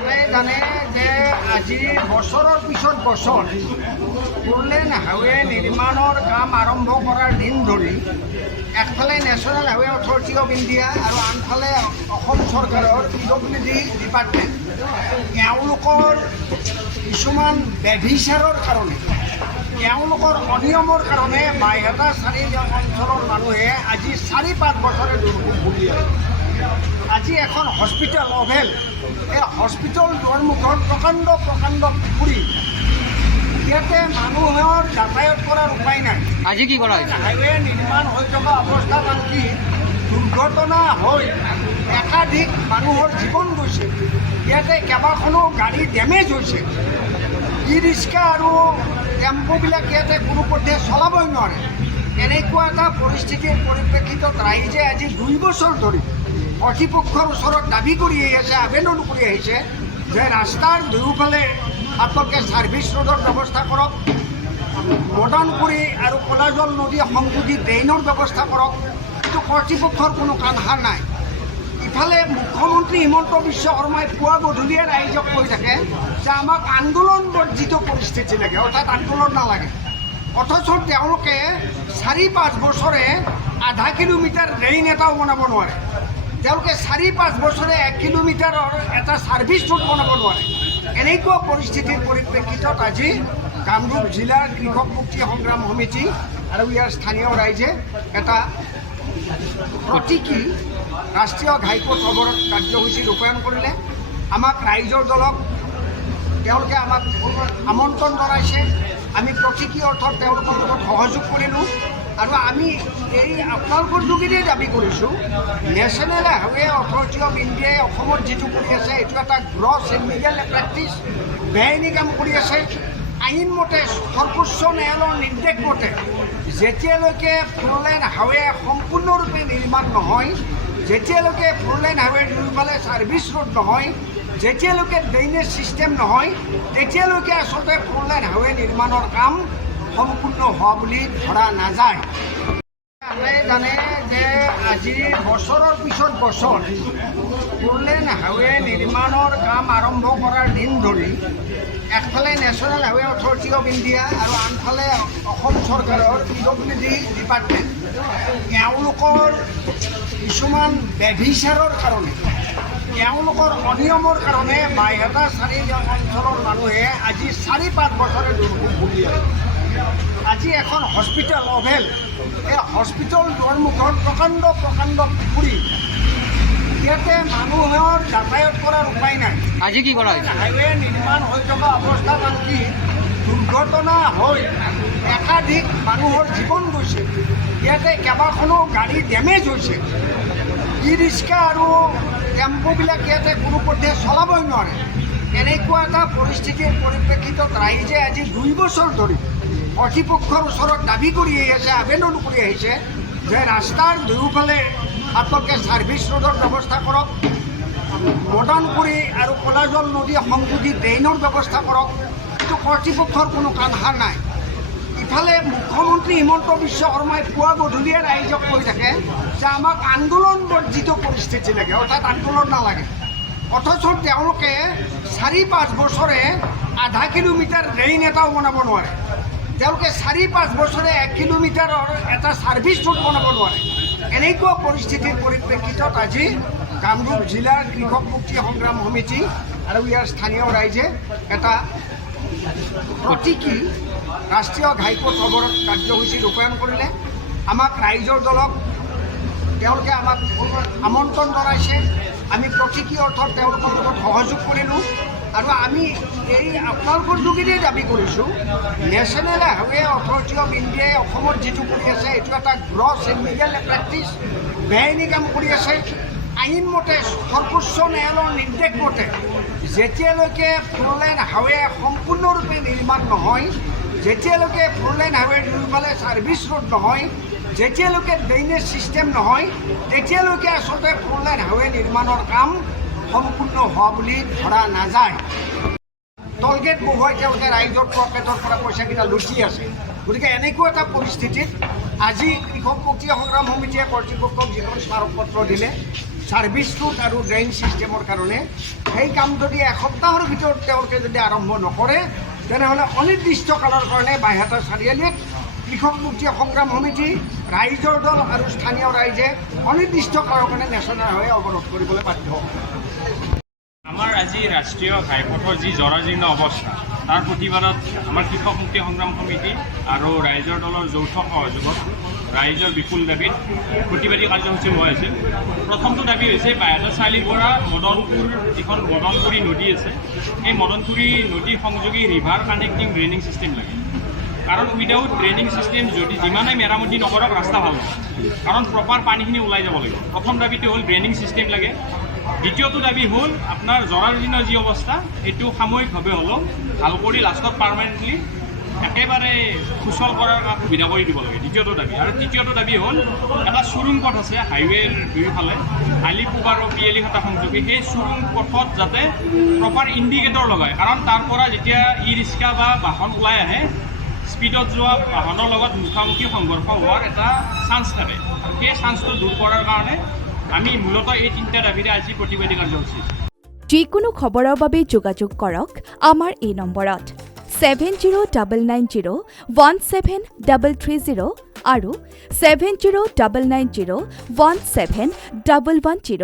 জানে যে আজি বছৰৰ পিছত বছৰ ফ'ৰলেন হাইৱে নিৰ্মাণৰ কাম আৰম্ভ কৰাৰ দিন ধৰি একফালে national highway authority of India আৰু আনফালে অসম চৰকাৰৰ PWD ডিপাৰ্টমেণ্ট তেওঁলোকৰ কিছুমান ব্যভিচাৰৰ কাৰণে তেওঁলোকৰ অনিয়মৰ কাৰণে বাইহাটা চাৰি অঞ্চলৰ মানুহে আজি 4-5 বছৰে দুৰ্ভোগ ভুগি আছে। আজি এখন হস্পিটেল অভেল এই হস্পিটেল দুৱাৰমুখত প্ৰকাণ্ড পুখুৰী ইয়াতে মানুহৰ যাতায়াত কৰাৰ উপায় নাই। আজি কি কৰা হৈছে? হাইৱে নিৰ্মাণ হৈ থকা অৱস্থাত আনকি দুৰ্ঘটনা হৈ একাধিক মানুহৰ জীৱন গৈছে। ইয়াতে কেইবাখনো গাড়ী ডেমেজ হৈছে। ই ৰিক্সা আৰু টেম্পুবিলাক ইয়াতে কোনোপধ্যে চলাবই নোৱাৰে। এনেকুৱা এটা পৰিস্থিতিৰ পৰিপ্ৰেক্ষিতত ৰাইজে আজি 2 বছৰ ধৰি কৰ্তৃপক্ষৰ ওচৰত দাবী কৰি আহিছে, আবেদন কৰি আহিছে যে ৰাস্তাৰ দুয়োফালে আপোনালোকে ছাৰ্ভিচ ৰোডৰ ব্যৱস্থা কৰক, মদনপুৰী আৰু কলাজল নদী সংযোগী ড্ৰেইনৰ ব্যৱস্থা কৰক। কিন্তু কৰ্তৃপক্ষৰ কোনো কাণসাৰ নাই। ইফালে মুখ্যমন্ত্ৰী হিমন্ত বিশ্ব শৰ্মাই পুৱা গধূলিয়ে ৰাইজক কৈ থাকে যে আমাক আন্দোলন বৰ্জিত পৰিস্থিতি লাগে, অৰ্থাৎ আন্দোলন নালাগে। অথচ তেওঁলোকে 4-5 বছৰে আধা কিলোমিটাৰ ড্ৰেইন এটাও বনাব নোৱাৰে। তেওঁলোকে 4-5 বছৰে 1 কিলোমিটাৰৰ এটা ছাৰ্ভিচ ৰোড বনাব নোৱাৰে। এনেকুৱা পৰিস্থিতিৰ পৰিপ্ৰেক্ষিতত আজি কামৰূপ জিলাৰ কৃষক মুক্তি সংগ্ৰাম সমিতি আৰু ইয়াৰ স্থানীয় ৰাইজে এটা প্ৰতীকী ৰাষ্ট্ৰীয় ঘাইপথ অৱৰোধ কাৰ্যসূচী ৰূপায়ণ কৰিলে। আমাক ৰাইজৰ দলক তেওঁলোকে আমাক আমন্ত্ৰণ জনাইছে। আমি প্ৰতীকী অৰ্থত তেওঁলোকৰ লগত সহযোগ কৰিলোঁ আৰু আমি এই আপোনালোকৰ যোগেদিয়ে দাবী কৰিছোঁ নেশ্যনেল হাইৱে অথৰিটি অফ ইণ্ডিয়াই অসমত যিটো কৰি আছে এইটো এটা গ্ৰছ ইলিগেল প্ৰেক্টিছ, বেআইনী কাম কৰি আছে। আইনমতে সৰ্বোচ্চ ন্যায়ালয়ৰ নিৰ্দেশ মতে যেতিয়ালৈকে ফ'ৰলেন হাইৱে সম্পূৰ্ণৰূপে নিৰ্মাণ নহয়, যেতিয়ালৈকে ফ'ৰলেন হাইৱেৰ দুয়োফালে ছাৰ্ভিচ ৰোড নহয়, যেতিয়ালৈকে ড্ৰেইনেজ ছিষ্টেম নহয়, তেতিয়ালৈকে আচলতে ফ'ৰলেন হাইৱে নিৰ্মাণৰ কাম সম্পূৰ্ণ হোৱা বুলি ধৰা নাযায়। আপুনি জানে যে আজি বছৰৰ পিছত বছৰ ফ'ৰলেন হাইৱে নিৰ্মাণৰ কাম আৰম্ভ কৰাৰ দিন ধৰি একফালে national highway authority of India আৰু আনফালে অসম চৰকাৰৰ PWD ডিপাৰ্টমেণ্ট তেওঁলোকৰ কিছুমান ব্যভিচাৰৰ কাৰণে তেওঁলোকৰ অনিয়মৰ কাৰণে বাইহাটা চাৰি অঞ্চলৰ মানুহে আজি 4-5 বছৰে দুৰ্ভোগ ভুগি আছে। আজি এখন হস্পিটেল অভেল এই হস্পিটেল দুৱাৰমুখত প্ৰকাণ্ড পুখুৰী ইয়াতে মানুহৰ যাতায়াত কৰাৰ উপায় নাই। আজি কি কৰা হৈছে? হাইৱে নিৰ্মাণ হৈ থকা অৱস্থাত আনকি দুৰ্ঘটনা হৈ একাধিক মানুহৰ জীৱন গৈছে। ইয়াতে কেইবাখনো গাড়ী ডেমেজ হৈছে। ই ৰিক্সা আৰু টেম্পুবিলাক ইয়াতে কোনোপধ্যে চলাবই নোৱাৰে। এনেকুৱা এটা পৰিস্থিতিৰ পৰিপ্ৰেক্ষিতত ৰাইজে আজি 2 বছৰ ধৰি কৰ্তৃপক্ষৰ ওচৰত দাবী কৰি আহিছে, আবেদন কৰি আহিছে যে ৰাস্তাৰ দুয়োফালে আপোনালোকে ছাৰ্ভিচ ৰোডৰ ব্যৱস্থা কৰক, মদনপুৰী আৰু কলাজল নদী সংযোগী ড্ৰেইনৰ ব্যৱস্থা কৰক। কিন্তু কৰ্তৃপক্ষৰ কোনো কাণসাৰ নাই। ইফালে মুখ্যমন্ত্ৰী হিমন্ত বিশ্ব শৰ্মাই পুৱা গধূলিয়ে ৰাইজক কৈ থাকে যে আমাক আন্দোলন বৰ্জিত পৰিস্থিতি লাগে, অৰ্থাৎ আন্দোলন নালাগে। অথচ তেওঁলোকে 4-5 বছৰে আধা কিলোমিটাৰ ড্ৰেইন এটাও বনাব নোৱাৰে। তেওঁলোকে 4-5 বছৰে 1 কিলোমিটাৰৰ এটা ছাৰ্ভিচ ৰোড বনাব নোৱাৰে। এনেকুৱা পৰিস্থিতিৰ পৰিপ্ৰেক্ষিতত আজি কামৰূপ জিলাৰ কৃষক মুক্তি সংগ্ৰাম সমিতি আৰু ইয়াৰ স্থানীয় ৰাইজে এটা প্ৰতীকী ৰাষ্ট্ৰীয় ঘাইপথ অৱৰোধ কাৰ্যসূচী ৰূপায়ণ কৰিলে। আমাক ৰাইজৰ দলক তেওঁলোকে আমাক আমন্ত্ৰণ জনাইছে। আমি প্ৰতীকী অৰ্থত তেওঁলোকৰ লগত সহযোগ কৰিলোঁ আৰু আমি এই আপোনালোকৰ যোগেদিয়ে দাবী কৰিছোঁ নেশ্যনেল হাইৱে অথৰিটি অফ ইণ্ডিয়াই অসমত যিটো কৰি আছে এইটো এটা গ্ৰছ ইলিগেল প্ৰেক্টিছ, বেআইনী কাম কৰি আছে। আইনমতে সৰ্বোচ্চ ন্যায়ালয়ৰ নিৰ্দেশ মতে যেতিয়ালৈকে ফ'ৰলেন হাইৱে সম্পূৰ্ণৰূপে নিৰ্মাণ নহয়, যেতিয়ালৈকে ফ'ৰলেন হাইৱেৰ দুয়োফালে ছাৰ্ভিচ ৰোড নহয়, যেতিয়ালৈকে ড্ৰেইনেজ ছিষ্টেম নহয়, তেতিয়ালৈকে আচলতে ফ'ৰলেন হাইৱে নিৰ্মাণৰ কাম সম্পূৰ্ণ হোৱা বুলি ধৰা নাযায়। টলগেট বহুৱাই তেওঁলোকে ৰাইজৰ পকেটৰ পৰা পইচাকেইটা লুটি আছে। গতিকে এনেকুৱা এটা পৰিস্থিতিত আজি কৃষক মুক্তি সংগ্ৰাম সমিতিয়ে কৰ্তৃপক্ষক যিখন স্মাৰক পত্ৰ দিলে ছাৰ্ভিচ ৰুট আৰু ড্ৰেইন ছিষ্টেমৰ কাৰণে সেই কাম যদি এসপ্তাহৰ ভিতৰত তেওঁলোকে যদি আৰম্ভ নকৰে তেনেহ'লে অনিৰ্দিষ্ট কালৰ কাৰণে বাইহাটা চাৰিআলিত কৃষক মুক্তি সংগ্ৰাম সমিতি, ৰাইজৰ দল আৰু স্থানীয় ৰাইজে অনিৰ্দিষ্ট কালৰ কাৰণে নেচনেল হৈ অৱৰোধ কৰিবলৈ বাধ্য হ'ব। আমাৰ আজি ৰাষ্ট্ৰীয় ঘাইপথৰ যি জৰাজীৰ্ণ অৱস্থা তাৰ প্ৰতিবাদত আমাৰ কৃষক মুক্তি সংগ্ৰাম সমিতি আৰু ৰাইজৰ দলৰ যৌথ সহযোগত ৰাইজৰ বিপুল দাবীত প্ৰতিবাদী কাৰ্যসূচী লোৱা হৈছিল। প্ৰথমটো দাবী হৈছে বাইহাটা চাৰিআলিৰ পৰা মদনপুৰ যিখন মদনপুৰী নদী আছে সেই মদনপুৰী নদী সংযোগী ৰিভাৰ কানেক্টিং ড্ৰেইনিং ছিষ্টেম লাগে। কাৰণ উইদাউট ড্ৰেইনিং ছিষ্টেম যদি যিমানে মেৰামতি নকৰক ৰাস্তা ভাল নহয়, কাৰণ প্ৰপাৰ পানীখিনি ওলাই যাব লাগিব। প্ৰথম দাবীটো হ'ল ড্ৰেইনিং ছিষ্টেম লাগে। দ্বিতীয়টো দাবী হ'ল আপোনাৰ জৰাজীৰ্ণ যি অৱস্থা সেইটো সাময়িকভাৱে হ'লেও ভাল কৰি লাষ্টত পাৰ্মানেণ্টলি একেবাৰে সুচল কৰাৰ সুবিধা কৰি দিব লাগে, দ্বিতীয়টো দাবী। আৰু তৃতীয়টো দাবী হ'ল এটা চুৰুং পথ আছে হাইৱেৰ দুয়োফালে আলিপুৰ আৰু পিয়েলিঘাটা সংযোগী, সেই চুৰুং পথত যাতে প্ৰপাৰ ইণ্ডিকেটৰ লগায়। কাৰণ তাৰ পৰা যেতিয়া ই ৰিক্সা বা বাহন ওলাই আহে স্পীডত যোৱা বাহনৰ লগত মুখামুখি সংঘৰ্ষ হোৱাৰ এটা চান্স থাকে। সেই চান্সটো দূৰ কৰাৰ কাৰণে আমি মূলতঃ এই তিনিটা দাবীৰে আজি প্ৰতিবাদী কাৰ্যসূচী। যিকোনো খবৰৰ বাবে যোগাযোগ কৰক আমাৰ এই নম্বৰত 7099017330 আৰু 7099017110।